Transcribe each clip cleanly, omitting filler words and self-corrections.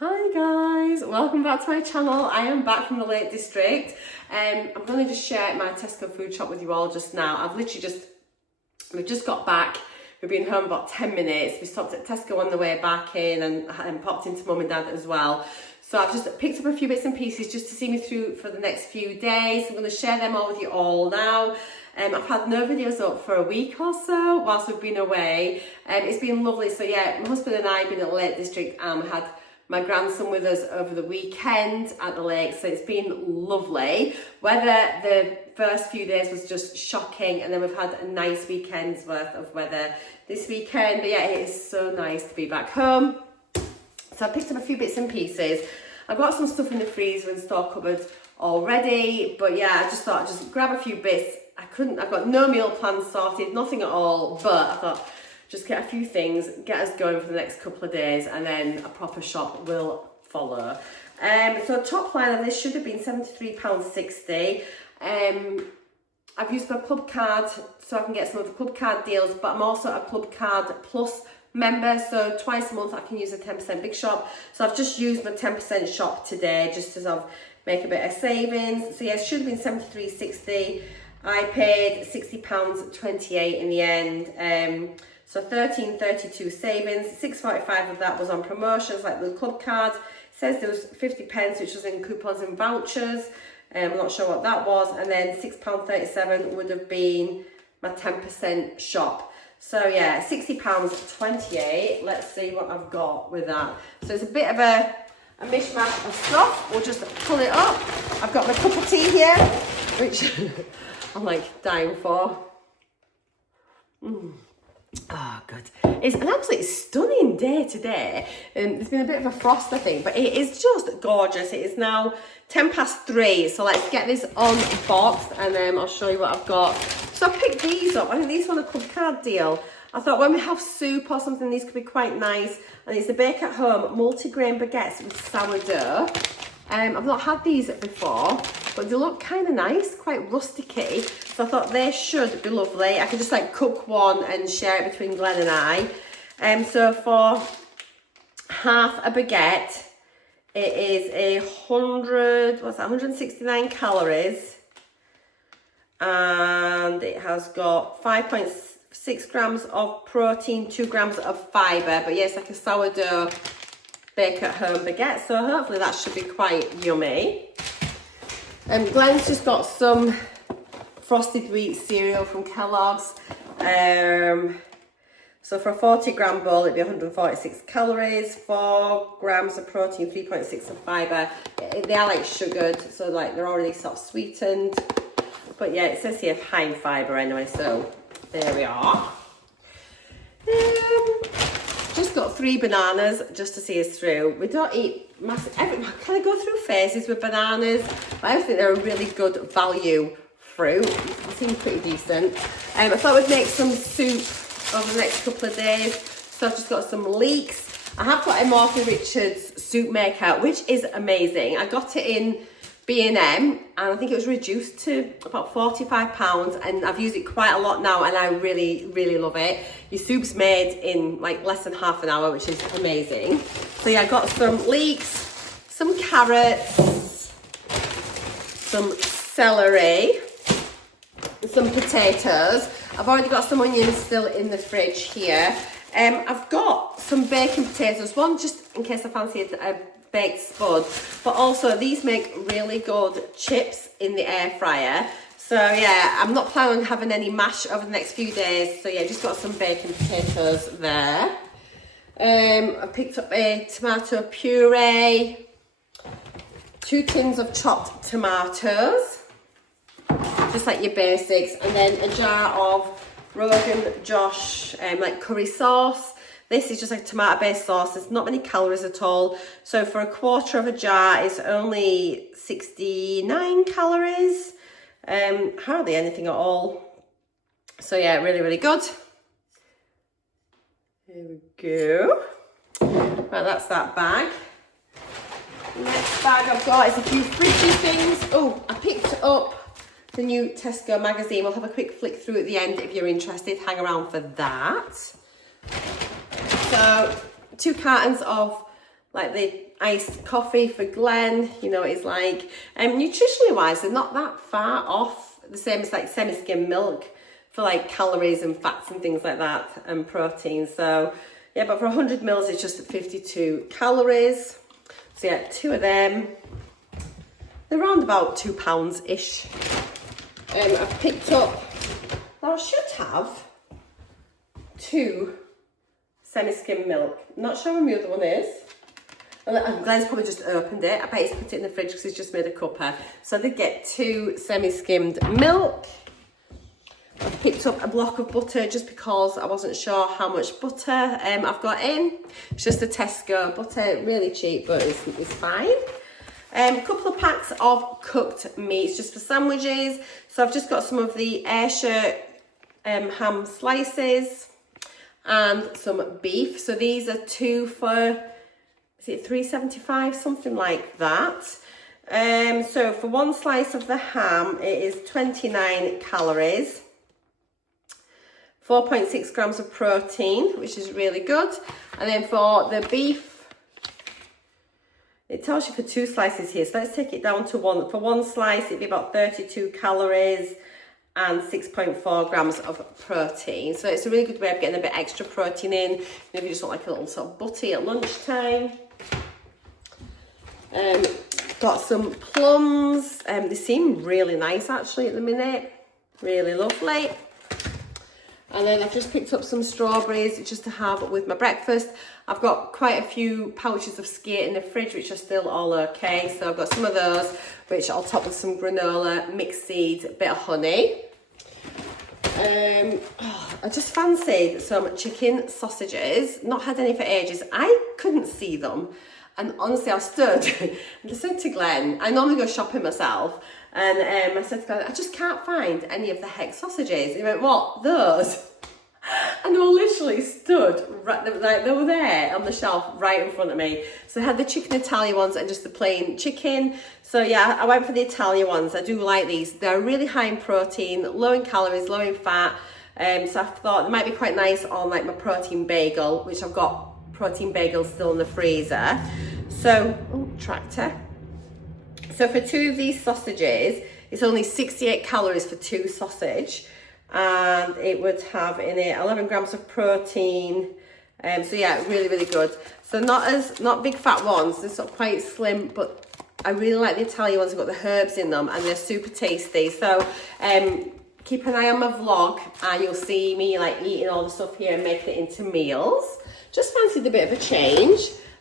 Hi guys, welcome back to my channel. I am back from the Lake District. I'm going to just share my Tesco food shop with you all just now. We've just got back. We've been home about 10 minutes. We stopped at Tesco on the way back in and popped into mum and dad as well. So I've just picked up a few bits and pieces just to see me through for the next few days. I'm going to share them all with you all now. I've had no videos up for a week or so whilst we've been away. It's been lovely. So yeah, my husband and I have been at the Lake District and we had my grandson with us over the weekend at the lake, so it's been lovely. Weather the first few days was just shocking, and then we've had a nice weekend's worth of weather this weekend. But yeah, it is so nice to be back home. So I picked up a few bits and pieces. I've got some stuff in the freezer and store cupboard already, but yeah, I just thought I'd just grab a few bits. I've got no meal plan sorted, nothing at all, but I thought just get a few things, get us going for the next couple of days, and then a proper shop will follow. So top line of this should have been £73.60. I've used my club card so I can get some of the club card deals, but I'm also a club card plus member, so twice a month I can use a 10% big shop. So I've just used my 10% shop today just to sort of make a bit of savings. So yeah, it should have been £73.60. I paid £60.28 in the end. So £13.32 savings, £6.45 of that was on promotions like the club card. It says there was 50p which was in coupons and vouchers. I'm not sure what that was. And then £6.37 would have been my 10% shop. So yeah, £60.28. Let's see what I've got with that. So it's a bit of a mishmash of stuff. We'll just pull it up. I've got my cup of tea here, which I'm like dying for. Oh, good. It's an absolutely stunning day today. There's been a bit of a frost, I think, but it is just gorgeous. It is now 3:10, so let's get this unboxed and I'll show you what I've got. So I picked these up. I think these were a club card deal. I thought when we have soup or something, these could be quite nice. And it's the Bake at Home multi-grain baguettes with sourdough. I've not had these before, but they look kind of nice, quite rusticy. So I thought they should be lovely. I could just like cook one and share it between Glenn and I. So for half a baguette, it is 169 calories. And it has got 5.6 grams of protein, 2 grams of fibre. But yes, like a sourdough Bake at Home baguette, so hopefully that should be quite yummy. Glenn's just got some frosted wheat cereal from Kellogg's. So for a 40-gram bowl, it'd be 146 calories, 4 grams of protein, 3.6 of fibre. They are like sugared, so like they're already sort of sweetened. But yeah, it says here high in fibre anyway, so there we are. Just got 3 bananas just to see us through. We don't eat massive, I kind of go through phases with bananas, but I think they're a really good value fruit. They seem pretty decent. I thought we'd make some soup over the next couple of days. So I've just got some leeks. I have got a Martha Richards soup maker, which is amazing. I got it in B&M and I think it was reduced to about £45, and I've used it quite a lot now and I really, really love it. Your soup's made in like less than half an hour, which is amazing. So yeah, I got some leeks, some carrots, some celery, some potatoes. I've already got some onions still in the fridge here. I've got some baking potatoes, one just in case I fancy a baked spud, but also these make really good chips in the air fryer. So yeah, I'm not planning on having any mash over the next few days, so yeah, just got some baking potatoes there. I picked up a tomato puree, 2 tins of chopped tomatoes, just like your basics, and then a jar of Rogan Josh like curry sauce. This is just like tomato based sauce. There's not many calories at all. So for a quarter of a jar, it's only 69 calories. Hardly anything at all. So yeah, really, really good. Here we go. Right, that's that bag. Next bag I've got is a few fridgy things. Oh, I picked up the new Tesco magazine. We'll have a quick flick through at the end if you're interested. Hang around for that. So 2 cartons of like the iced coffee for Glenn, you know, it's like, nutritionally wise, they're not that far off the same as like semi-skim milk for like calories and fats and things like that, and protein. So yeah, but for 100 mils, it's just 52 calories. So yeah, 2 of them. They're around about £2-ish. I've picked up, now I should have 2 semi-skim milk. Not sure when the other one is. And Glenn's probably just opened it. I bet he's put it in the fridge because he's just made a cuppa. So I did get 2 semi-skimmed milk. I've picked up a block of butter just because I wasn't sure how much butter I've got in. It's just a Tesco butter, really cheap, but it's fine. A couple of packs of cooked meats just for sandwiches. So I've just got some of the Ayrshire ham slices and some beef. So these are 2 for, is it £3.75, something like that. So for 1 slice of the ham, it is 29 calories. 4.6 grams of protein, which is really good. And then for the beef, it tells you for 2 slices here. So let's take it down to 1. For 1 slice, it'd be about 32 calories and 6.4 grams of protein. So it's a really good way of getting a bit extra protein in. You know, if you just want like a little sort of butty at lunchtime. Got some plums. They seem really nice actually at the minute. Really lovely. And then I've just picked up some strawberries just to have with my breakfast. I've got quite a few pouches of skate in the fridge, which are still all okay. So I've got some of those, which I'll top with some granola, mixed seeds, a bit of honey. I just fancied some chicken sausages. Not had any for ages. I couldn't see them. And honestly, I stood and I said to Glenn, I normally go shopping myself. And I said to Glenn, I just can't find any of the heck sausages. He went, what, those? And they were literally stood, right, they were there on the shelf right in front of me. So I had the chicken Italian ones and just the plain chicken. So yeah, I went for the Italian ones. I do like these. They're really high in protein, low in calories, low in fat. So I thought it might be quite nice on like my protein bagel, which I've got protein bagels still in the freezer. So, oh, tractor. So for 2 of these sausages, it's only 68 calories for 2 sausage. And it would have in it 11 grams of protein. So yeah, really, really good. So not big fat ones. They're sort of quite slim, but I really like the Italian ones. They've got the herbs in them and they're super tasty. So keep an eye on my vlog and you'll see me like eating all the stuff here and making it into meals. Just fancied a bit of a change.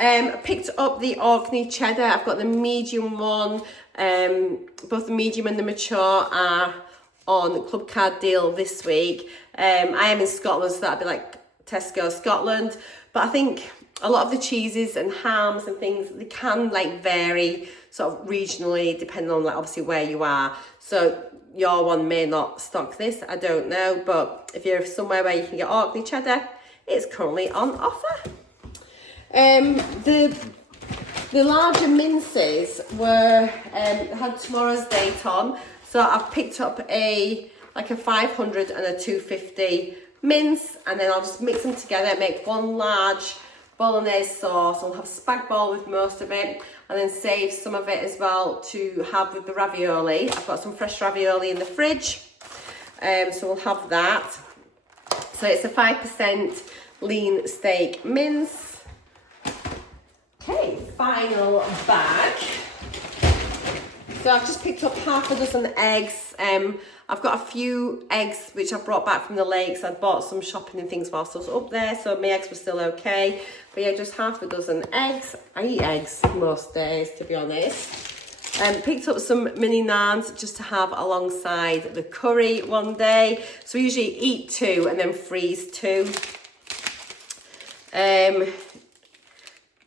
I picked up the Orkney cheddar. I've got the medium one. Both the medium and the mature are on Club Card deal this week. I am in Scotland, so that'd be like Tesco Scotland. But I think a lot of the cheeses and hams and things, they can like vary sort of regionally depending on like obviously where you are. So your one may not stock this, I don't know. But if you're somewhere where you can get Orkney cheddar, it's currently on offer. The larger minces were had tomorrow's date on, so I've picked up a 500 and a 250 mince, and then I'll just mix them together, make 1 large bolognese sauce. I'll have spag bol with most of it, and then save some of it as well to have with the ravioli. I've got some fresh ravioli in the fridge, so we'll have that. So it's a 5% lean steak mince. Okay, final bag. So I've just picked up half a dozen eggs. I've got a few eggs which I brought back from the lakes. I'd bought some shopping and things whilst I was up there, so my eggs were still okay. But yeah, just half a dozen eggs. I eat eggs most days, to be honest. Picked up some mini naans just to have alongside the curry one day. So we usually eat 2 and then freeze 2.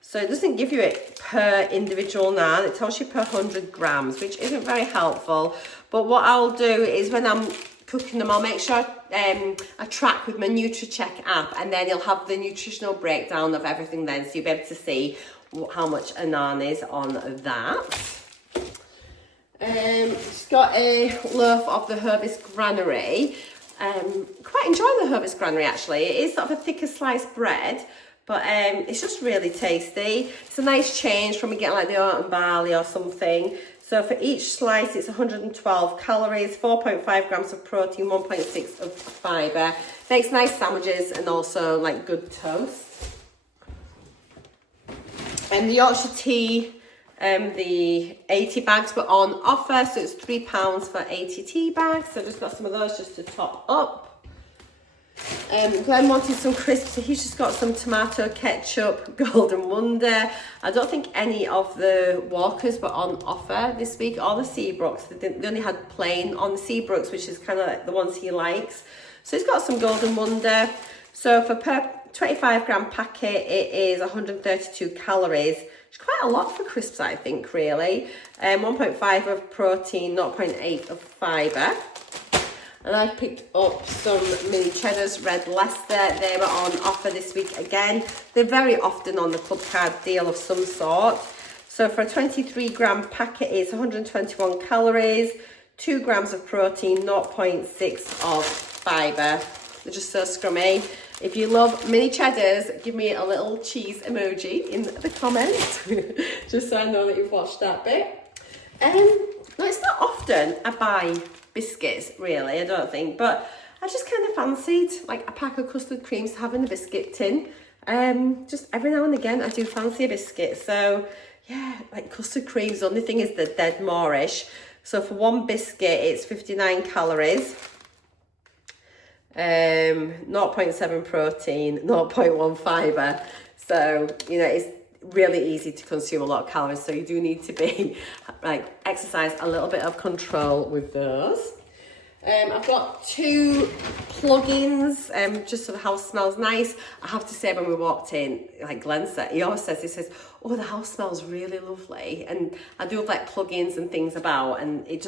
So it doesn't give you it per individual naan, it tells you per 100 grams, which isn't very helpful. But what I'll do is when I'm cooking them, I'll make sure I track with my NUTRACHECK app, and then it'll have the nutritional breakdown of everything then, so you'll be able to see how much a naan is on that. Just got a loaf of the Herbist Granary. Quite enjoy the Herbist Granary actually. It is sort of a thicker sliced bread, But it's just really tasty. It's a nice change from getting like the oat and barley or something. So for each slice, it's 112 calories, 4.5 grams of protein, 1.6 of fibre. Makes nice sandwiches and also like good toast. And the Yorkshire tea, the 80 bags were on offer, so it's £3 for 80 tea bags. So I've just got some of those just to top up. Glenn wanted some crisps, so he's just got some tomato ketchup, Golden Wonder. I don't think any of the Walkers were on offer this week, or the Seabrooks. They only had plain on the Seabrooks, which is kind of like the ones he likes. So he's got some Golden Wonder. So for per 25 gram packet, it is 132 calories. It's quite a lot for crisps, I think, really. 1.5 of protein, 0.8 of fibre. And I picked up some mini cheddars, Red Leicester. They were on offer this week again. They're very often on the club card deal of some sort. So for a 23 gram packet, it's 121 calories, 2 grams of protein, 0.6 of fibre. They're just so scrummy. If you love mini cheddars, give me a little cheese emoji in the comments, just so I know that you've watched that bit. No, it's not often I buy biscuits, really, I don't think, but I just kind of fancied like a pack of custard creams to have in the biscuit tin. Just every now and again I do fancy a biscuit, so yeah, like custard creams. The only thing is they're dead moreish. So for one biscuit it's 59 calories, 0.7 protein, 0.1 fibre. So you know, it's really easy to consume a lot of calories, so you do need to be like exercise a little bit of control with those. I've got 2 plugins just so the house smells nice. I have to say, when we walked in, like Glenn said, he always says, oh, the house smells really lovely. And I do have like plugins and things about, and it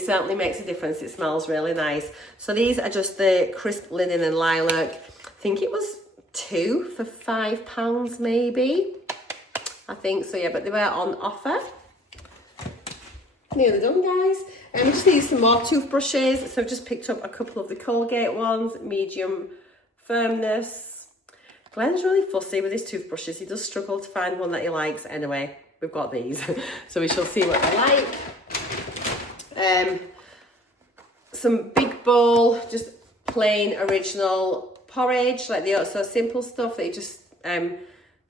certainly makes a difference. It smells really nice. So these are just the crisp linen and lilac. I think it was 2 for £5 maybe, I think so, yeah, but they were on offer. Nearly done, guys. We just need some more toothbrushes, so I've just picked up a couple of the Colgate ones, medium firmness. Glenn's really fussy with his toothbrushes. He does struggle to find one that he likes. Anyway, we've got these, so we shall see what they like. Some Big Bowl, just plain original porridge, like the so simple stuff that you just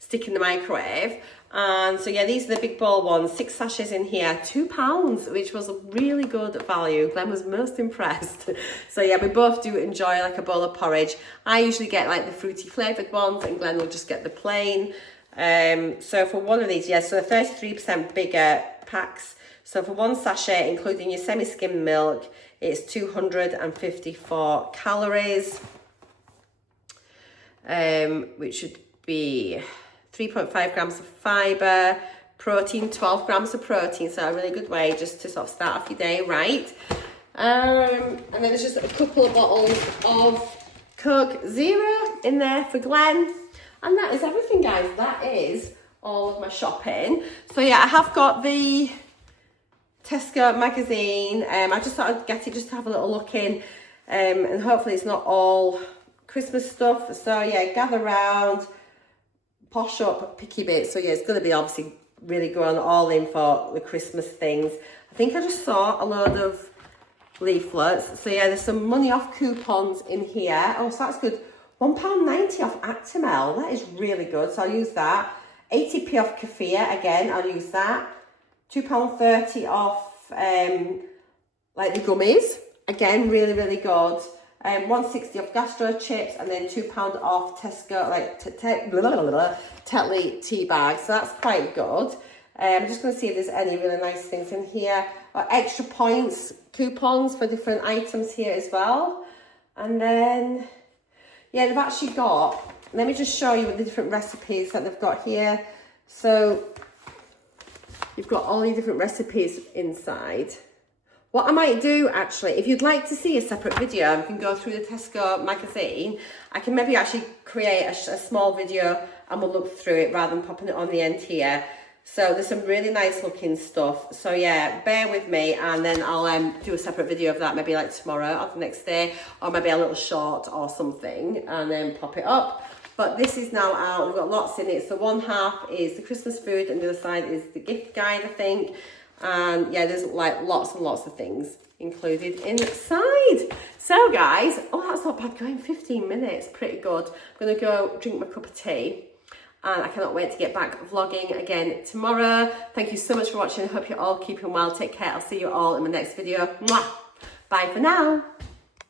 stick in the microwave. And so yeah, these are the Big Bowl ones, 6 sachets in here, £2, which was a really good value. Glenn was most impressed. So yeah, we both do enjoy like a bowl of porridge. I usually get like the fruity flavoured ones, and Glenn will just get the plain. So for one of these, yeah, so they're 33% bigger packs. So for one sachet, including your semi-skimmed milk, it's 254 calories, which should be 3.5 grams of fibre, protein, 12 grams of protein, so a really good way just to sort of start off your day right. And then there's just a couple of bottles of Coke Zero in there for Glenn. And that is everything, guys. That is all of my shopping. So yeah, I have got the Tesco magazine. I just thought I'd get it just to have a little look in, and hopefully it's not all Christmas stuff. So yeah, gather round, posh up, picky bits. So yeah, it's going to be obviously really going all in for the Christmas things. I think I just saw a load of leaflets. So yeah, there's some money off coupons in here. Oh, so that's good. £1.90 off Actimel. That is really good. So I'll use that. 80p off Kefir. Again, I'll use that. £2.30 off like the gummies. Again, really, really good. 160 off gastro chips, and then £2 off Tesco, like Tetley tea bags. So that's quite good. I'm just going to see if there's any really nice things in here. Extra points coupons for different items here as well. And then, yeah, they've actually got, let me just show you the different recipes that they've got here. So you've got all the different recipes inside. What I might do, actually, if you'd like to see a separate video, you can go through the Tesco magazine. I can maybe actually create a small video and we'll look through it rather than popping it on the end here. So there's some really nice looking stuff. So yeah, bear with me, and then I'll do a separate video of that maybe like tomorrow or the next day, or maybe a little short or something, and then pop it up. But this is now out. We've got lots in it. So one half is the Christmas food and the other side is the gift guide, I think. And yeah, there's like lots and lots of things included inside. So guys, oh, that's not bad going, 15 minutes, pretty good. I'm gonna go drink my cup of tea and I cannot wait to get back vlogging again tomorrow. Thank you so much for watching. I hope you're all keeping well. Take care. I'll see you all in my next video. Mwah! Bye for now.